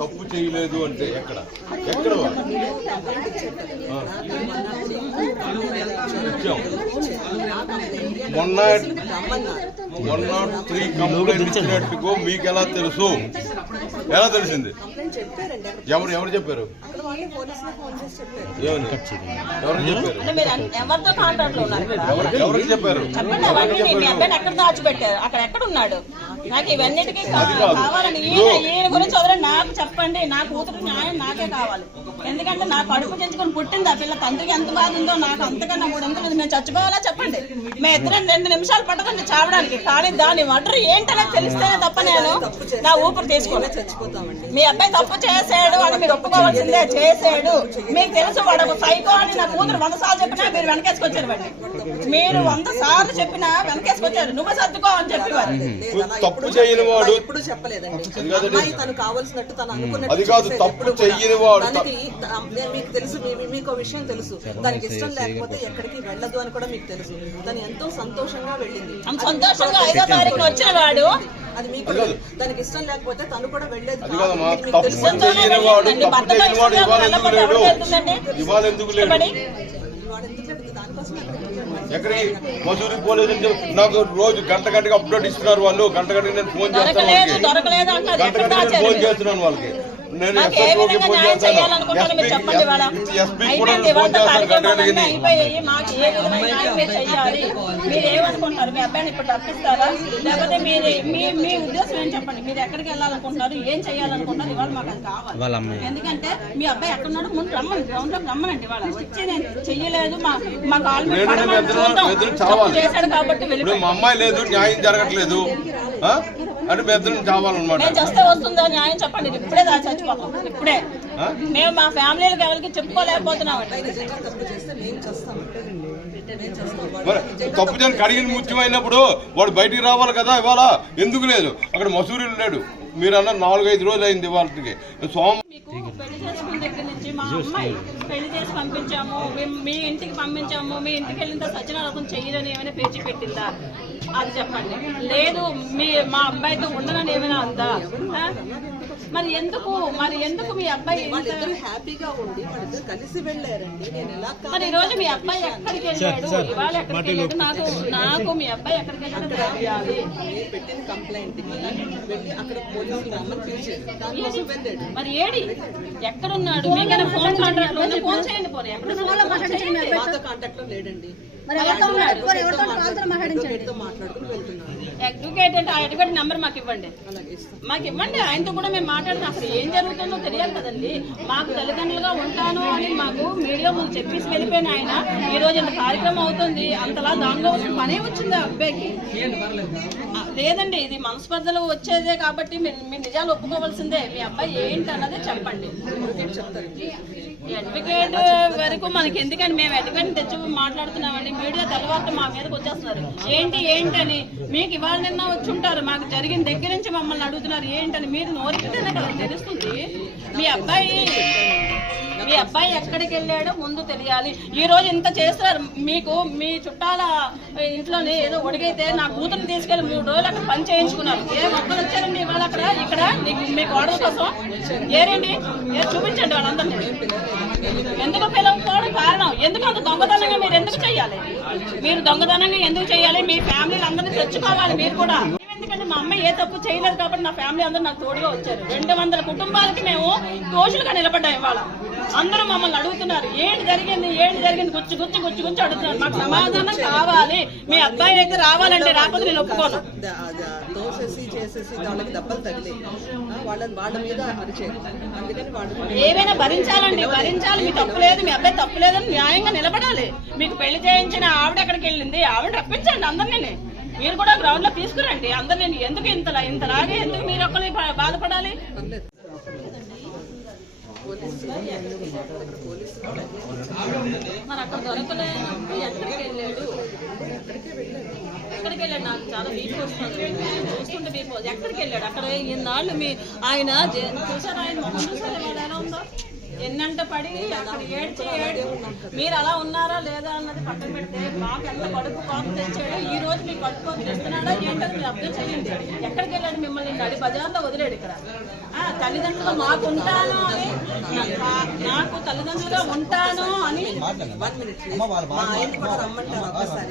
తప్పు చేయలేదు అంటే ఎక్కడ ఎక్కడ మొన్న 103 కంప్లైంట్ ఇచ్చినట్టుగా మీకు ఎలా తెలుసు? ఎలా తెలిసింది? ఎవరు చెప్పారు? ఎవరికి చెప్పారు? ఎక్కడ దాచిపెట్టారు? అక్కడ ఎక్కడ ఉన్నాడు? నాకు ఇవన్నిటికీ కావాలని ఈయన గురించి వదలండి. నాకు చెప్పండి, నా కూతురు న్యాయం నాకే కావాలి. ఎందుకంటే నా కడుపు చెంచుకొని పుట్టింది ఆ పిల్ల. తండ్రికి ఎంత బాధ ఉందో నాకు అంతకన్నా 300 మేము చచ్చిపోవాలా చెప్పండి? మేము ఇద్దరం 2 నిమిషాలు పట్టదండి చావడానికి. కానీ దాని మర్డర్ ఏంటనేది తెలిస్తేనే తప్ప నేను నా ఊపిరి తీసుకోవాలి. చచ్చిపోతామండి. మీ అబ్బాయి తప్పు చేసాడు అని మీరు ఒప్పుకోవాల్సిందే. చేసాడు, మీకు తెలుసు వాడు ఒక సైకో అని. నా కూతురు 100 సార్లు చెప్పినా మీరు వెనకేసుకొచ్చారు వాడిని. మీరు 100 సార్లు చెప్పినా వెనకేసుకొచ్చారు. నువ్వు సర్దుకో అని చెప్పేవారు. తప్పు చేయని వాడు ఎప్పుడు చెప్పలేదండి. తను కావాల్సినట్టు తను అనుకున్నట్టు అది కాదు. తప్పు చేయని వాడు మీకు తెలుసు, మీకు విషయం తెలుసు. దానికి ఇష్టం లేకపోతే ఎక్కడికి వెళ్ళదు అని కూడా మీకు తెలుసు. తను ఎంతో సంతోషంగా వెళ్ళింది. సంతోషంగా 5వ తారీఖున వచ్చిన వాడు అది మీకు దానికి ఇష్టం లేకపోతే తను కూడా వెళ్ళేది. ఎక్కడికి మసూరి పోలేదు. నాకు రోజు గంటకి అప్డేట్ ఇస్తున్నారు వాళ్ళు. గంటకి నేను ఫోన్ చేస్తాను, గంటకి ఫోన్ చేస్తున్నాను వాళ్ళకి. నేను ఎస్పీ ఫోన్ చేస్తాను, ఎస్పీ కూడా ఫోన్ చేస్తాను గంటకి. మీరు ఏమనుకుంటున్నారు? మీ అబ్బాయిని ఇప్పుడు తప్పిస్తారా? లేకపోతే మీ ఉద్దేశం ఏం చెప్పండి? మీరు ఎక్కడికి వెళ్ళాలనుకుంటున్నారు? ఏం చేయాలనుకుంటున్నారు? ఇవాళ మాకు అది కావాలి. ఎందుకంటే మీ అబ్బాయి ఎక్కడున్నాడు ముందు రమ్మని, గ్రౌండ్ లో రమ్మనండి. ఇవాళ వచ్చి నేను చెయ్యలేదు మా కాల్ చేశాడు కాబట్టి మా అమ్మాయి లేదు, న్యాయం జరగట్లేదు అంటే మీ ఇద్దరు చావాలన్నమాట. నేను చేస్తే వస్తుందా న్యాయం చెప్పండి? ఇప్పుడే చచ్చిపోతాం. ఇప్పుడే మేము మా ఫ్యామిలీలకు ఎవరికి చెప్పుకోలేకపోతున్నాం. తప్పు చేయని కడిగిన ముత్యమైనప్పుడు వాడు బయటికి రావాలి కదా. ఇవాళ ఎందుకు లేదు? అక్కడ మసూరిలో లేడు. మీరు అన్న 4-5 రోజులు అయింది వాళ్ళకి. మీకు పెళ్లి చేసుకున్న దగ్గర నుంచి మా అమ్మాయి పెళ్లి చేసి పంపించాము, మీ ఇంటికి పంపించాము. మీ ఇంటికి వెళ్ళిన సత్యనారాయణ చెయ్యని ఏమైనా పేచి పెట్టిందా? అది చెప్పండి. లేదు మా అబ్బాయితో ఉండనని ఏమైనా ఉందా? మరి ఎందుకు మీ అబ్బాయి హ్యాపీగా ఉండి వాళ్ళిద్దరు కలిసి వెళ్ళారండి. మరి ఈ రోజు మీ అబ్బాయి ఎక్కడికి వెళ్ళాడు? ఇవాళ ఎక్కడికి వెళ్ళాడు? నాకు మీ అబ్బాయి ఎక్కడికి వెళ్ళాడు తెలియాలి. పెట్టిన కంప్లైంట్ వెళ్ళి అక్కడ పోలీసులు రమ్మని పిలిచారు. దానికోసం వెళ్ళాడు. మరి ఏడి ఎక్కడున్నాడు? మీకైనా ఫోన్ కాంటాక్ట్ లో ఫోన్ చేయండి. పోనీ మాతో కాంటాక్ట్ లో లేడండి. అడ్వకేట్ నెంబర్ మాకు ఇవ్వండి. ఆయనతో కూడా మేము మాట్లాడుతాం. అసలు ఏం జరుగుతుందో తెలియాలి కదండి. మాకు తల్లిదండ్రులుగా ఉంటాను అని మాకు మీడియా ముందు చెప్పేసి వెళ్ళిపోయిన ఆయన ఈ రోజు ఇంత కార్యక్రమం అవుతుంది. అంతలా దానిలో పనే వచ్చింది ఆ అబ్బాయికి. లేదండి, ఇది మనస్పర్ధలు వచ్చేదే కాబట్టి మీరు నిజాలు ఒప్పుకోవాల్సిందే. మీ అబ్బాయి ఏంటి అన్నదే చెప్పండి. అడ్వకేట్ వరకు మనకి ఎందుకని? మేము అడ్వకేట్ తెచ్చి మాట్లాడుతున్నామండి. మీడియా తర్వాత మా మీదకి వచ్చేస్తున్నారు. ఏంటని మీకు ఇవాళ నిన్న వచ్చి ఉంటారు. మాకు జరిగిన దగ్గర నుంచి మమ్మల్ని అడుగుతున్నారు ఏంటని. మీరు నోరికితేనే కదా తెలుస్తుంది. మీ అబ్బాయి ఎక్కడికి వెళ్ళాడో ముందు తెలియాలి. ఈ రోజు ఇంత చేస్తారు. మీకు మీ చుట్టాల ఇంట్లోనే ఏదో ఒడిగైతే నా కూతురు తీసుకెళ్లి 3 రోజులు అక్కడ పని చేయించుకున్నారు. ఒక్కరు వచ్చారండి ఇవాళ ఇక్కడ మీ కోడల కోసం? ఏరేండి, చూపించండి వాళ్ళందరినీ. ఎందుకు పిలవకపోవడం కారణం? ఎందుకు అంత దొంగతనంగా మీరు ఎందుకు చెయ్యాలి? మీరు దొంగతనంగా ఎందుకు చెయ్యాలి? మీ ఫ్యామిలీలు అందరినీ తెచ్చుకోవాలి మీరు కూడా. ఎందుకంటే మా అమ్మాయి ఏ తప్పు చేయలేదు కాబట్టి నా ఫ్యామిలీ అందరూ నాకు తోడుగా వచ్చారు. 200 కుటుంబాలకి మేము దోషులుగా నిలబడ్డాం. ఇవాళ అందరూ మమ్మల్ని అడుగుతున్నారు ఏంటి జరిగింది గుచ్చి అడుగుతున్నారు. మాకు సమాధానం కావాలి. మీ అబ్బాయి అయితే రావాలండి, రాకపోతే నేను ఒప్పుకోను. ఏమైనా భరించాలండి, మీ తప్పు లేదు, మీ అబ్బాయి తప్పు లేదని న్యాయంగా నిలబడాలి. మీకు పెళ్లి చేయించిన ఆవిడ ఎక్కడికి వెళ్ళింది? ఆవిడ రప్పించండి అందరినీ. మీరు కూడా గ్రౌండ్ లో తీసుకురండి అందరినీ. ఎందుకు ఇంతలాగే ఎందుకు మీరు ఒక్కరి బాధపడాలి? మరి అక్కడ దొరకలేదు. ఎక్కడికి వెళ్ళాడు? నాకు చాలా వీపు వస్తుంది చూస్తుంటే. వీపు ఎక్కడికి వెళ్ళాడు? అక్కడ ఇన్నాళ్ళు ఆయన చూసారు, ఆయన మొహం చూసారు ఎలా ఉందో. ఎన్నంట పడి అక్కడ ఏడ్చి మీరు అలా ఉన్నారా లేదా అన్నది పక్కన పెడితే మాకు ఎంత కడుపు కోపం తెచ్చాడు. ఈ రోజు మీకు కడుపు కోపం తెస్తున్నాడా ఏంటని మీరు అర్థం చేయండి. ఎక్కడికి వెళ్ళాడు? మిమ్మల్ని నడి బజార్లో వదిలేడు ఇక్కడ. తల్లిదండ్రులుగా మాకు ఉంటాను అని నాకు తల్లిదండ్రులుగా ఉంటాను అని 1 minute, please. మా ఆయన కూడా రమ్మంటారు ఒక్కసారి.